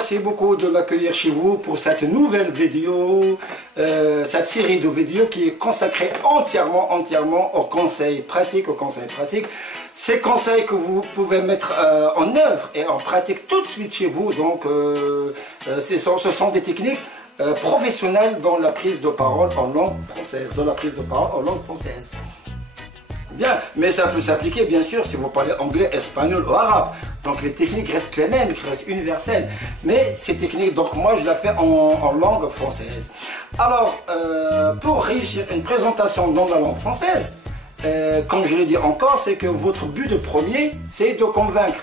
merci beaucoup de m'accueillir chez vous pour cette nouvelle vidéo, cette série de vidéos qui est consacrée entièrement aux conseils pratiques, Ces conseils que vous pouvez mettre en œuvre et en pratique tout de suite chez vous. Donc, ce sont des techniques professionnelles dans la prise de parole en langue française, Bien, mais ça peut s'appliquer bien sûr si vous parlez anglais, espagnol ou arabe. Donc les techniques restent les mêmes, qui restent universelles. Mais ces techniques, donc moi je la fais en langue française. Alors, pour réussir une présentation dans la langue française, comme je l'ai dit encore, c'est que votre but premier, c'est de convaincre.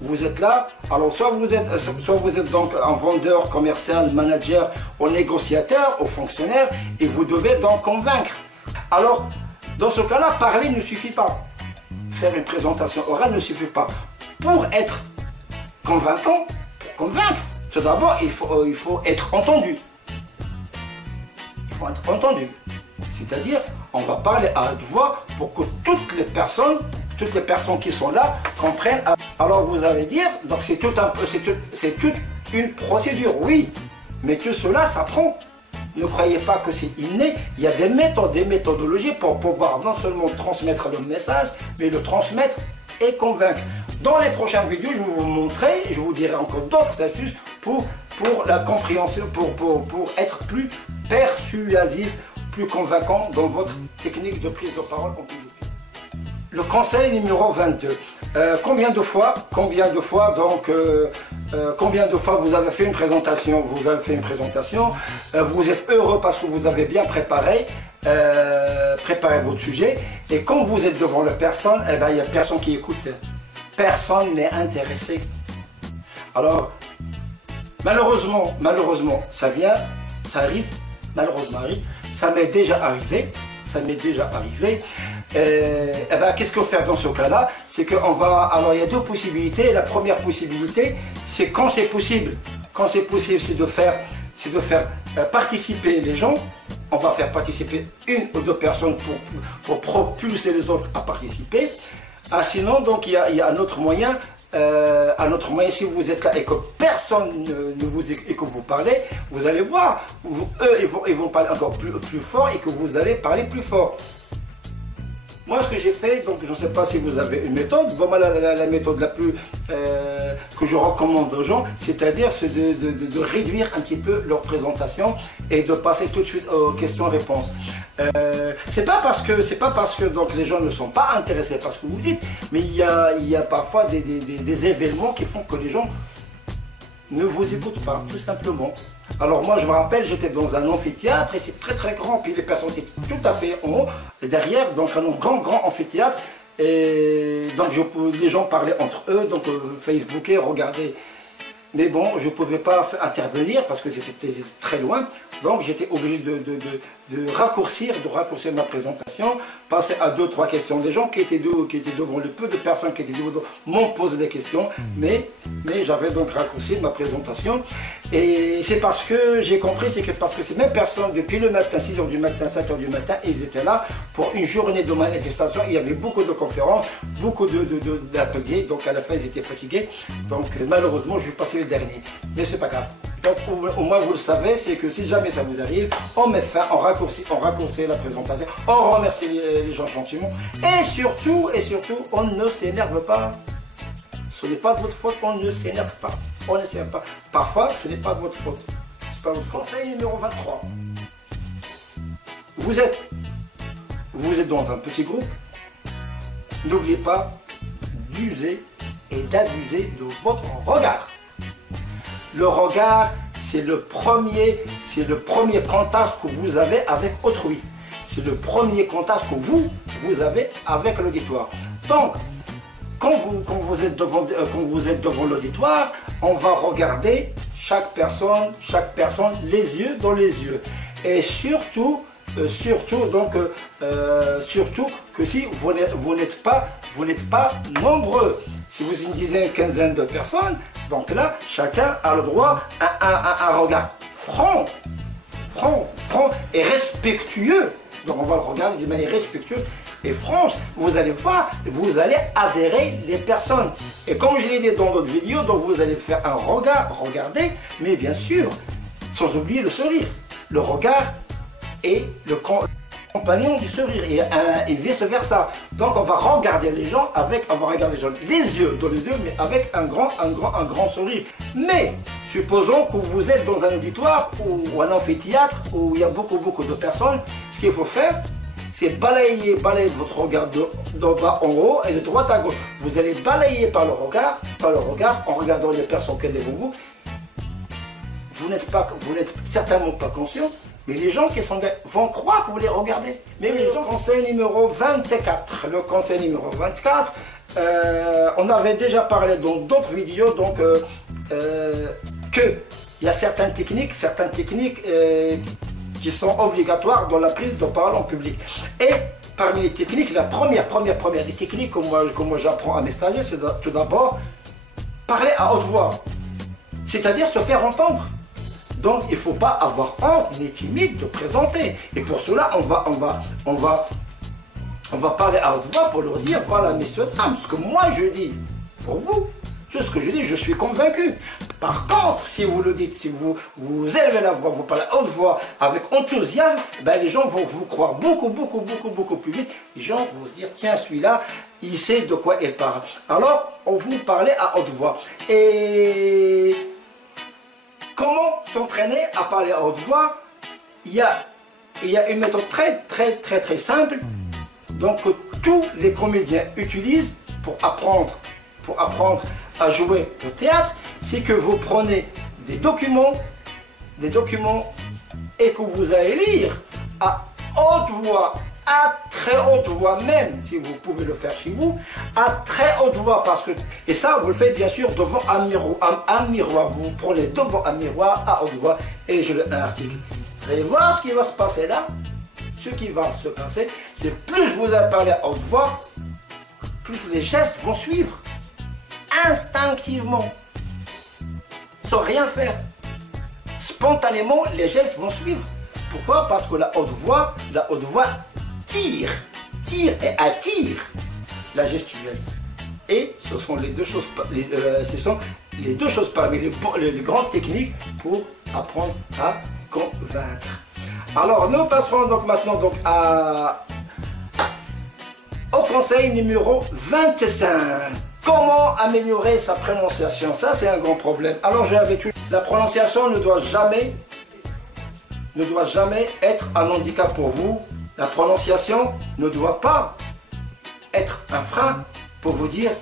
Vous êtes là, alors soit vous êtes donc un vendeur, commercial, manager, ou négociateur, ou fonctionnaire, et vous devez donc convaincre. Alors, dans ce cas-là, parler ne suffit pas. Faire une présentation orale ne suffit pas. Pour être convaincant, pour convaincre, tout d'abord, il faut être entendu. Il faut être entendu. C'est-à-dire, on va parler à haute voix pour que toutes les personnes qui sont là comprennent. Alors vous allez dire, donc c'est toute une procédure, oui, mais tout cela s'apprend. Ne croyez pas que c'est inné, il y a des méthodes, des méthodologies pour pouvoir non seulement transmettre le message, mais le transmettre et convaincre. Dans les prochaines vidéos, je vais vous montrer, je vous dirai encore d'autres astuces pour la compréhension, pour être plus persuasif, plus convaincant dans votre technique de prise de parole en public. Le conseil numéro 22. Combien de fois vous avez fait une présentation, vous êtes heureux parce que vous avez bien préparé votre sujet, et quand vous êtes devant la personne, eh ben, il n'y a personne qui écoute, personne n'est intéressé. Alors, malheureusement, ça arrive, ça m'est déjà arrivé. Eh ben, qu'est-ce qu'il faut faire dans ce cas-là? C'est qu'on va... Alors, il y a deux possibilités. La première possibilité, c'est quand c'est possible. Quand c'est possible, c'est de faire participer les gens. On va faire participer une ou deux personnes pour propulser les autres à participer. Sinon, donc, il y a un autre moyen. Si vous êtes là et que personne ne vous écoute et que vous parlez, vous allez voir, eux ils vont parler encore plus fort et que vous allez parler plus fort. Moi, ce que j'ai fait, donc je ne sais pas si vous avez une méthode, bon, la méthode la plus que je recommande aux gens, c'est-à-dire de réduire un petit peu leur présentation et de passer tout de suite aux questions-réponses. C'est pas parce que donc les gens ne sont pas intéressés par ce que vous dites, mais il y a parfois des événements qui font que les gens ne vous écoutent pas, tout simplement. Alors moi je me rappelle, j'étais dans un amphithéâtre et c'est très grand, puis les personnes étaient tout à fait en haut, et derrière, donc un grand amphithéâtre, et donc les gens parlaient entre eux, donc Facebooker, regardaient. Mais bon, je ne pouvais pas intervenir parce que c'était très loin, donc j'étais obligé de raccourcir ma présentation, passer à 2-3 questions. Les gens qui étaient devant, le peu de personnes qui étaient devant m'ont posé des questions, mais j'avais donc raccourci ma présentation. Et c'est parce que j'ai compris, parce que ces mêmes personnes, depuis le matin, 6 h du matin, 7 h du matin, ils étaient là pour une journée de manifestation. Il y avait beaucoup de conférences, beaucoup d'ateliers, donc à la fin ils étaient fatigués. Donc malheureusement, je suis passé le dernier, mais c'est pas grave. Donc au moins vous le savez, c'est que si jamais ça vous arrive, on met fin, on raccourcit la présentation, on remercie les gens gentiment, et surtout, on ne s'énerve pas. Ce n'est pas de votre faute, on ne s'énerve pas. Parfois, ce n'est pas de votre faute. C'est pas votre faute. Conseil numéro 23. Vous êtes dans un petit groupe. N'oubliez pas d'user et d'abuser de votre regard. Le regard, c'est le premier contact que vous avez avec autrui. C'est le premier contact que vous avez avec l'auditoire. Donc, quand vous êtes devant l'auditoire, on va regarder chaque personne les yeux dans les yeux. Et surtout que si vous n'êtes pas nombreux, si vous êtes une dizaine, quinzaine de personnes, donc là, chacun a le droit à un regard franc et respectueux. Donc on va le regarder d'une manière respectueuse et franche, vous allez voir, vous allez adhérer les personnes. Et comme je l'ai dit dans d'autres vidéos, donc vous allez faire un regard, regardez, mais bien sûr, sans oublier le sourire. Le regard est le compagnon du sourire et vice versa. Donc on va regarder les gens avec, on va regarder les gens les yeux dans les yeux, mais avec un grand sourire. Mais supposons que vous êtes dans un auditoire ou un amphithéâtre où il y a beaucoup de personnes. Ce qu'il faut faire, c'est balayer votre regard de bas en haut et de droite à gauche. Vous allez balayer par le regard, en regardant les personnes qui sont devant vous. Vous n'êtes certainement pas conscient, mais les gens qui sont derrière vont croire que vous les regardez. Mais les gens, conseil numéro 24. Le conseil numéro 24, on avait déjà parlé dans d'autres vidéos, donc qu'il y a certaines techniques qui sont obligatoires dans la prise de parole en public. Et parmi les techniques, la première des techniques que moi j'apprends à mes stagiaires, c'est tout d'abord parler à haute voix, c'est-à-dire se faire entendre. Donc il ne faut pas avoir honte ni timide de présenter. Et pour cela, on va parler à haute voix pour leur dire, voilà messieurs, ce que moi je dis pour vous, tout ce que je dis, je suis convaincu. Par contre, si vous le dites, si vous élevez la voix, vous parlez à haute voix avec enthousiasme, ben les gens vont vous croire beaucoup plus vite. Les gens vont se dire, tiens, celui-là, il sait de quoi il parle. Alors, on vous parlez à haute voix. Et comment s'entraîner à parler à haute voix? Il y a une méthode très simple, donc que tous les comédiens utilisent pour apprendre à jouer au théâtre. C'est que vous prenez des documents et que vous allez lire à haute voix, à très haute voix, même si vous pouvez le faire chez vous, à très haute voix, et ça vous le faites bien sûr devant un miroir. Vous prenez devant un miroir à haute voix et je lis un article. Vous allez voir ce qui va se passer là. Ce qui va se passer, c'est plus vous allez parler à haute voix, plus les gestes vont suivre instinctivement, sans rien faire. Spontanément, les gestes vont suivre. Pourquoi? Parce que la haute voix tire et attire la gestuelle. Et ce sont les deux choses, parmi les grandes techniques pour apprendre à convaincre. Alors nous passerons donc maintenant au conseil numéro 25. Comment améliorer sa prononciation? Ça, c'est un grand problème. Alors, la prononciation ne doit jamais être un handicap pour vous. La prononciation ne doit pas être un frein pour vous dire,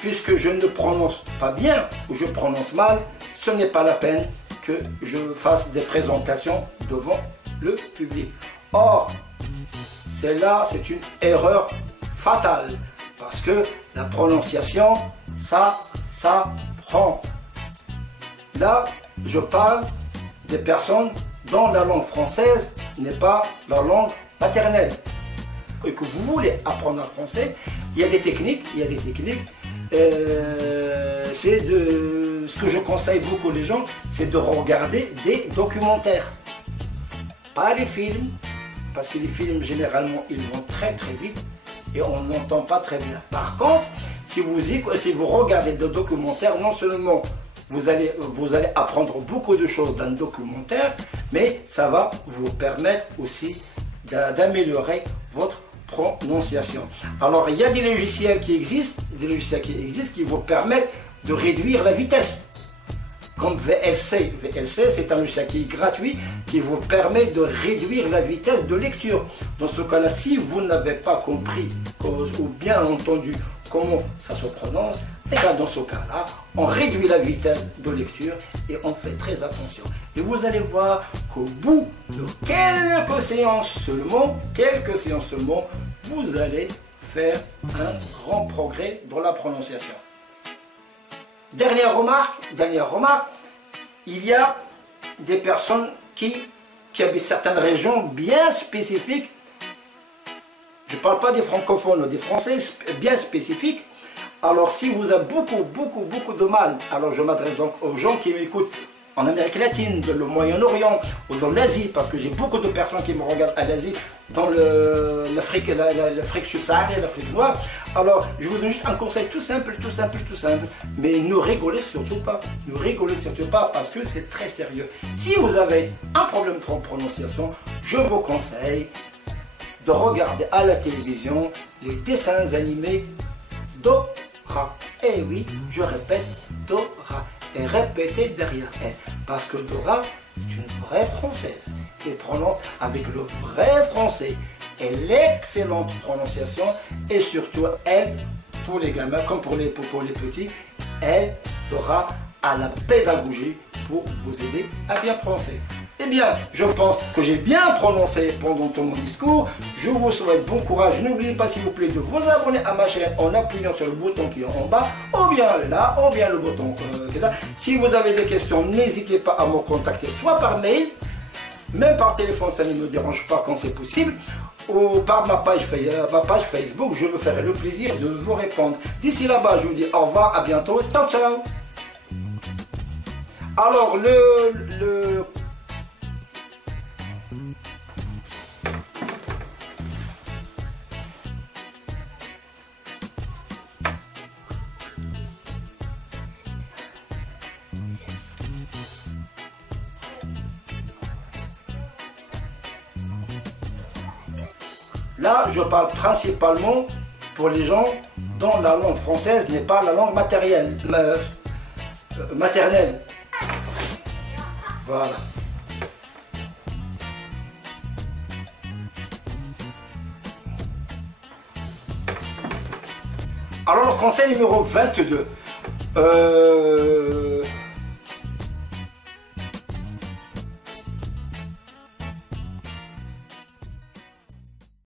puisque je ne prononce pas bien ou je prononce mal, ce n'est pas la peine que je fasse des présentations devant le public. Or, c'est une erreur fatale. Parce que la prononciation, ça s'apprend. Là, je parle des personnes dont la langue française n'est pas leur langue maternelle. Et que vous voulez apprendre le français, il y a des techniques. Ce que je conseille beaucoup aux gens, c'est de regarder des documentaires. Pas les films, parce que les films, généralement, ils vont très vite. Et on n'entend pas très bien. Par contre, si vous regardez des documentaires, non seulement vous allez apprendre beaucoup de choses dans le documentaire, mais ça va vous permettre aussi d'améliorer votre prononciation. Alors, il y a des logiciels qui existent qui vous permettent de réduire la vitesse. Comme VLC. VLC, c'est un logiciel qui est gratuit, qui vous permet de réduire la vitesse de lecture. Dans ce cas-là, si vous n'avez pas compris ou bien entendu comment ça se prononce, et bien dans ce cas-là, on réduit la vitesse de lecture et on fait très attention. Et vous allez voir qu'au bout de quelques séances seulement, vous allez faire un grand progrès dans la prononciation. Dernière remarque, il y a des personnes qui habitent certaines régions bien spécifiques. Je ne parle pas des francophones, des français bien spécifiques. Alors si vous avez beaucoup de mal, alors je m'adresse donc aux gens qui m'écoutent en Amérique latine, dans le Moyen-Orient ou dans l'Asie, parce que j'ai beaucoup de personnes qui me regardent à l'Asie, dans l'Afrique subsaharienne, l'Afrique noire. Alors, je vous donne juste un conseil tout simple, mais ne rigolez surtout pas. Ne rigolez surtout pas parce que c'est très sérieux. Si vous avez un problème de prononciation, je vous conseille de regarder à la télévision les dessins animés Dora. Eh oui, je répète, Dora. Et répétez derrière elle. Parce que Dora est une vraie Française. Elle prononce avec le vrai français. Et l'excellente prononciation. Et surtout, elle, pour les gamins comme pour les petits, elle, Dora, a la pédagogie pour vous aider à bien prononcer. Eh bien, je pense que j'ai bien prononcé pendant tout mon discours. Je vous souhaite bon courage. N'oubliez pas, s'il vous plaît, de vous abonner à ma chaîne en appuyant sur le bouton qui est en bas, ou bien là, ou bien le bouton qui est là. Si vous avez des questions, n'hésitez pas à me contacter, soit par mail, même par téléphone, ça ne me dérange pas quand c'est possible, ou par ma page Facebook. Je me ferai le plaisir de vous répondre. D'ici là-bas, je vous dis au revoir, à bientôt, ciao, ciao. Alors, là, je parle principalement pour les gens dont la langue française n'est pas la langue maternelle. Voilà. Alors, le conseil numéro 22.